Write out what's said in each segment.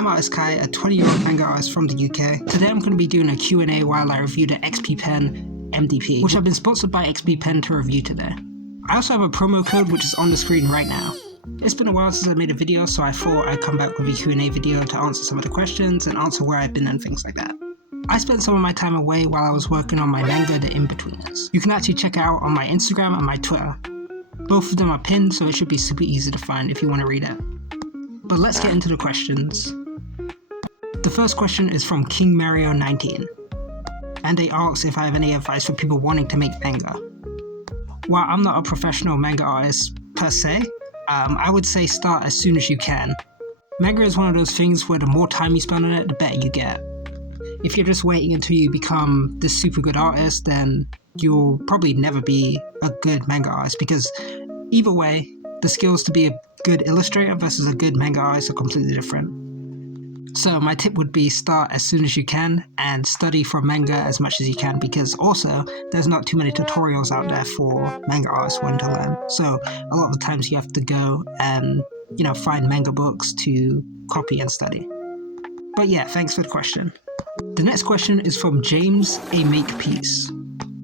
I'm Artist Kai, a 20-year-old manga artist from the UK. Today I'm going to be doing a Q&A while I review the XP-Pen MDP, which I've been sponsored by XP-Pen to review today. I also have a promo code which is on the screen right now. It's been a while since I made a video, so I thought I'd come back with a Q&A video to answer some of the questions and answer where I've been and things like that. I spent some of my time away while I was working on my manga, The In-Betweeners. You can actually check it out on my Instagram and my Twitter. Both of them are pinned, so it should be super easy to find if you want to read it. But let's get into the questions. The first question is from King Mario 19, and they ask if I have any advice for people wanting to make manga. While I'm not a professional manga artist per se, I would say start as soon as you can. Manga is one of those things where the more time you spend on it, the better you get. If you're just waiting until you become this super good artist, then you'll probably never be a good manga artist, because either way, the skills to be a good illustrator versus a good manga artist are completely different. So my tip would be start as soon as you can and study for manga as much as you can, because also there's not too many tutorials out there for manga artists wanting to learn. So a lot of the times you have to go and find manga books to copy and study. But yeah, thanks for the question. The next question is from James A. Makepeace.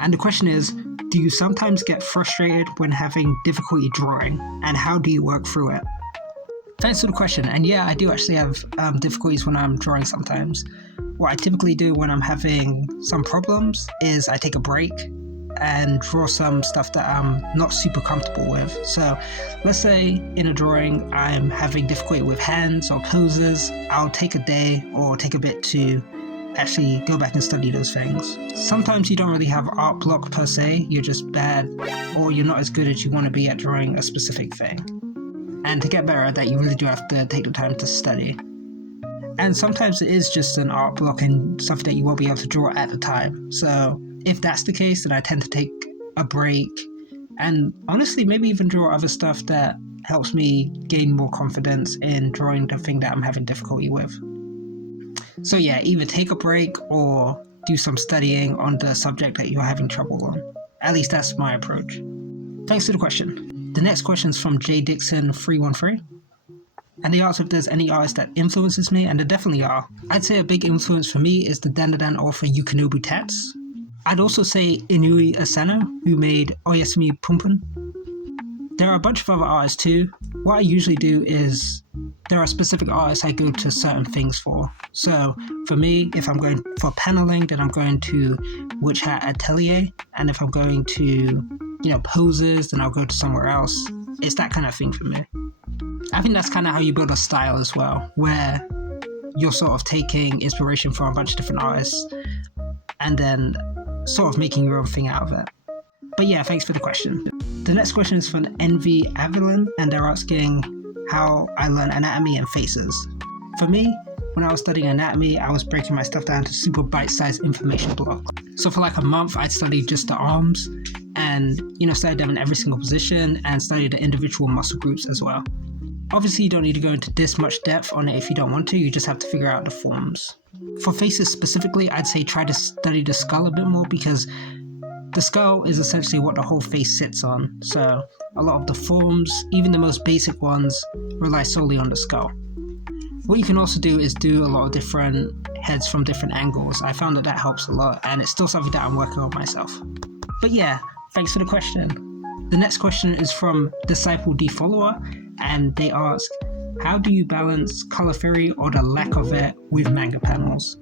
And the question is, do you sometimes get frustrated when having difficulty drawing, and how do you work through it? Thanks for the question, and yeah, I do actually have difficulties when I'm drawing sometimes. What I typically do when I'm having some problems is I take a break and draw some stuff that I'm not super comfortable with. So let's say in a drawing I'm having difficulty with hands or poses, I'll take a day or take a bit to actually go back and study those things. Sometimes you don't really have art block per se, you're just bad or you're not as good as you want to be at drawing a specific thing. And to get better at that, you really do have to take the time to study. And sometimes it is just an art block and something that you won't be able to draw at the time. So if that's the case, then I tend to take a break and honestly maybe even draw other stuff that helps me gain more confidence in drawing the thing that I'm having difficulty with. So yeah, either take a break or do some studying on the subject that you're having trouble on. At least that's my approach. Thanks for the question. The next question is from J Dixon 313. And they ask if there's any artist that influences me, and there definitely are. I'd say a big influence for me is the Dandadan author Yukinobu Tats. I'd also say Inui Asano, who made Oyasumi Pumpun. There are a bunch of other artists too. What I usually do is there are specific artists I go to certain things for. So for me, if I'm going for paneling, then I'm going to Witch Hat Atelier. And if I'm going to, poses, then I'll go to somewhere else. It's that kind of thing for me. I think that's kind of how you build a style as well, where you're sort of taking inspiration from a bunch of different artists and then sort of making your own thing out of it. But yeah, thanks for the question. The next question is from Envy Avalon, and they're asking how I learn anatomy and faces. For me, when I was studying anatomy, I was breaking my stuff down to super bite-sized information blocks. So for like a month, I'd studied just the arms and, studied them in every single position and studied the individual muscle groups as well. Obviously, you don't need to go into this much depth on it if you don't want to, you just have to figure out the forms. For faces specifically, I'd say try to study the skull a bit more, because the skull is essentially what the whole face sits on, so a lot of the forms, even the most basic ones, rely solely on the skull. What you can also do is do a lot of different heads from different angles. I found that helps a lot, and it's still something that I'm working on myself. But yeah, thanks for the question. The next question is from Disciple D Follower, and they ask, how do you balance color theory or the lack of it with manga panels?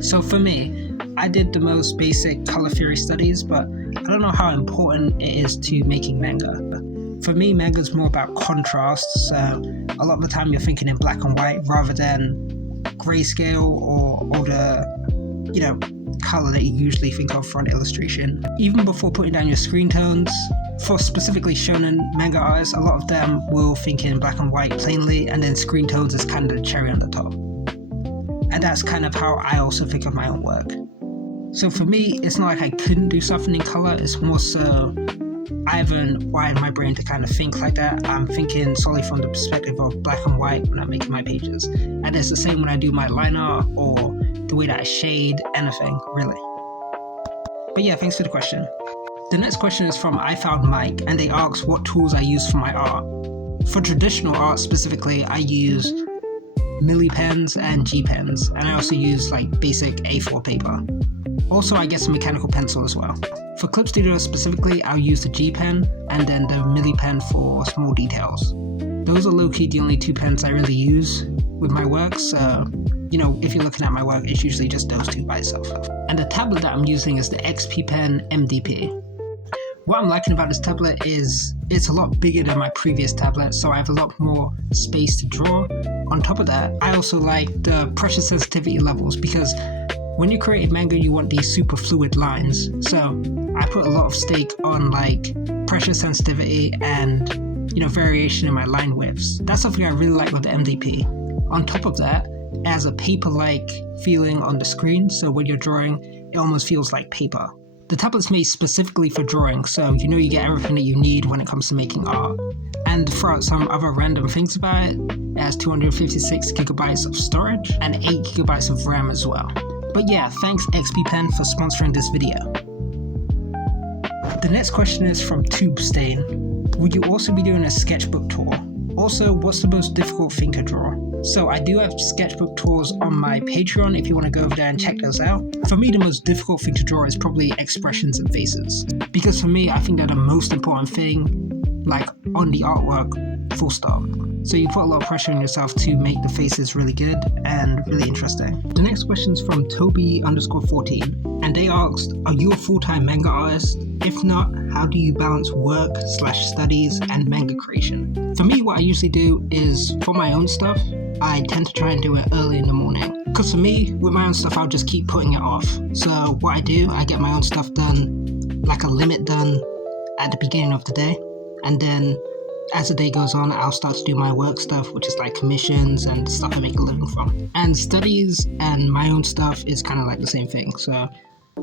So for me, I did the most basic color theory studies, but I don't know how important it is to making manga. For me, manga is more about contrast, so a lot of the time you're thinking in black and white rather than grayscale or the color that you usually think of for an illustration. Even before putting down your screen tones, for specifically shonen manga artists, a lot of them will think in black and white plainly, and then screen tones is kind of the cherry on the top. And that's kind of how I also think of my own work. So for me, it's not like I couldn't do something in color, it's more so I haven't wired my brain to kind of think like that. I'm thinking solely from the perspective of black and white when I'm making my pages. And it's the same when I do my line art or the way that I shade, anything, really. But yeah, thanks for the question. The next question is from I Found Mike, and they ask what tools I use for my art. For traditional art specifically, I use Milli pens and G pens, and I also use like basic A4 paper. Also, I get some mechanical pencil as well. For Clip Studio specifically, I'll use the G pen and then the Milli pen for small details. Those are low-key the only two pens I really use with my work, so if you're looking at my work, it's usually just those two by itself. And the tablet that I'm using is the XP Pen MDP. What I'm liking about this tablet is it's a lot bigger than my previous tablet, so I have a lot more space to draw. On top of that, I also like the pressure sensitivity levels, because when you create Manga, you want these super fluid lines. So I put a lot of stake on like pressure sensitivity and variation in my line widths. That's something I really like with the MDP. On top of that, it has a paper-like feeling on the screen, so when you're drawing, it almost feels like paper. The tablet's made specifically for drawing, so you get everything that you need when it comes to making art. And to throw out some other random things about it, it has 256 gigabytes of storage and 8 gigabytes of RAM as well. But yeah, thanks XP Pen for sponsoring this video. The next question is from TubeStain. Would you also be doing a sketchbook tour? Also, what's the most difficult thing to draw? So I do have sketchbook tours on my Patreon if you want to go over there and check those out. For me, the most difficult thing to draw is probably expressions and faces. Because for me, I think they're the most important thing, like on the artwork, full stop. So you put a lot of pressure on yourself to make the faces really good and really interesting. The next question is from Toby_14, and they asked, are you a full-time manga artist? If not, how do you balance work/studies and manga creation? For me, what I usually do is, for my own stuff, I tend to try and do it early in the morning. Because for me, with my own stuff, I'll just keep putting it off. So what I do, I get my own stuff done, like a limit done at the beginning of the day. And then as the day goes on, I'll start to do my work stuff, which is like commissions and stuff I make a living from. And studies and my own stuff is kind of like the same thing. So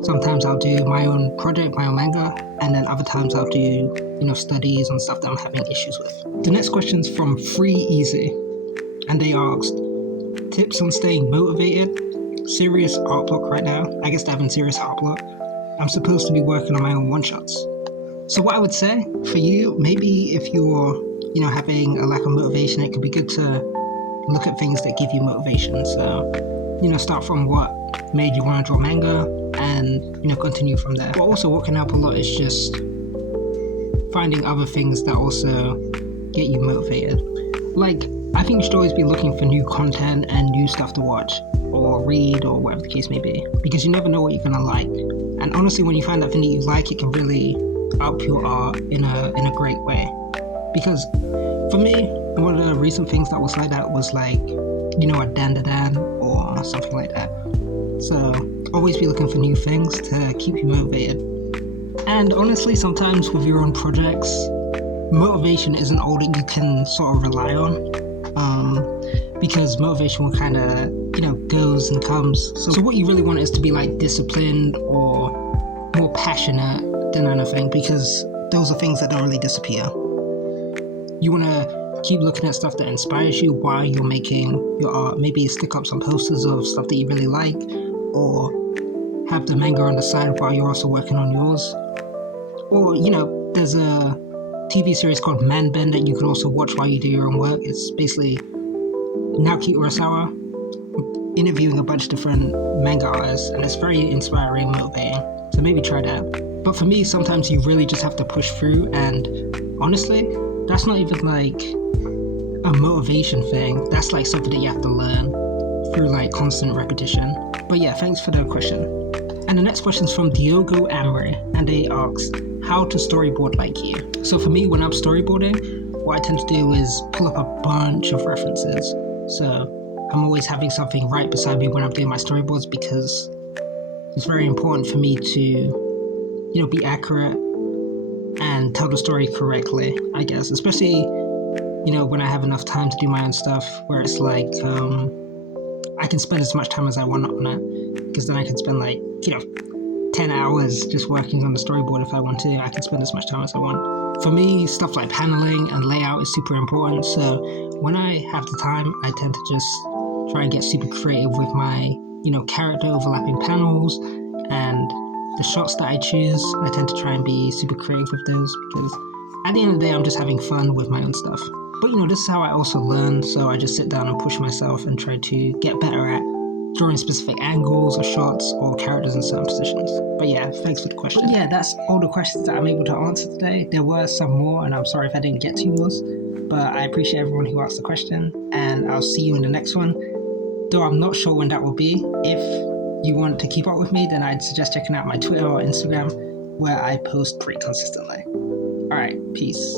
sometimes I'll do my own project, my own manga, and then other times I'll do, studies and stuff that I'm having issues with. The next question's from Free Easy, and they asked, tips on staying motivated? Serious art block right now. I guess they're having serious art block. I'm supposed to be working on my own one-shots. So what I would say for you, maybe if you're, having a lack of motivation, it could be good to look at things that give you motivation. So, start from what made you want to draw manga and, continue from there. But also what can help a lot is just finding other things that also get you motivated. Like, I think you should always be looking for new content and new stuff to watch or read or whatever the case may be, because you never know what you're going to like. And honestly, when you find that thing that you like, it can really up your art in a great way. Because for me, one of the recent things that was like that was like, a dan or something like that. So always be looking for new things to keep you motivated. And honestly, sometimes with your own projects, motivation isn't all that you can sort of rely on, because motivation will kind of, goes and comes. So what you really want is to be like disciplined or more passionate than anything, because those are things that don't really disappear. You want to keep looking at stuff that inspires you while you're making your art. Maybe stick up some posters of stuff that you really like, or have the manga on the side while you're also working on yours. Or, there's a TV series called Man Ben that you can also watch while you do your own work. It's basically Naoki Urasawa interviewing a bunch of different manga artists, and it's very inspiring, motivating. So maybe try that. But for me, sometimes you really just have to push through, and honestly, that's not even like a motivation thing. That's like something that you have to learn through like constant repetition. But yeah, thanks for the question. And the next question is from Diogo Amri, and they asked, how to storyboard like you? So for me, when I'm storyboarding, what I tend to do is pull up a bunch of references. So I'm always having something right beside me when I'm doing my storyboards, because it's very important for me to, be accurate and tell the story correctly, I guess. Especially, when I have enough time to do my own stuff, where it's like, I can spend as much time as I want on it, because then I can spend 10 hours just working on the storyboard if I want to. I can spend as much time as I want. For me, stuff like paneling and layout is super important, so when I have the time, I tend to just try and get super creative with my, character overlapping panels and the shots that I choose. I tend to try and be super creative with those, because at the end of the day, I'm just having fun with my own stuff. But this is how I also learn, so I just sit down and push myself and try to get better at drawing specific angles or shots or characters in certain positions. But yeah, thanks for the question. But yeah, that's all the questions that I'm able to answer today. There were some more, and I'm sorry if I didn't get to yours, but I appreciate everyone who asked the question, and I'll see you in the next one. Though I'm not sure when that will be. If you want to keep up with me, then I'd suggest checking out my Twitter or Instagram, where I post pretty consistently. Alright, peace.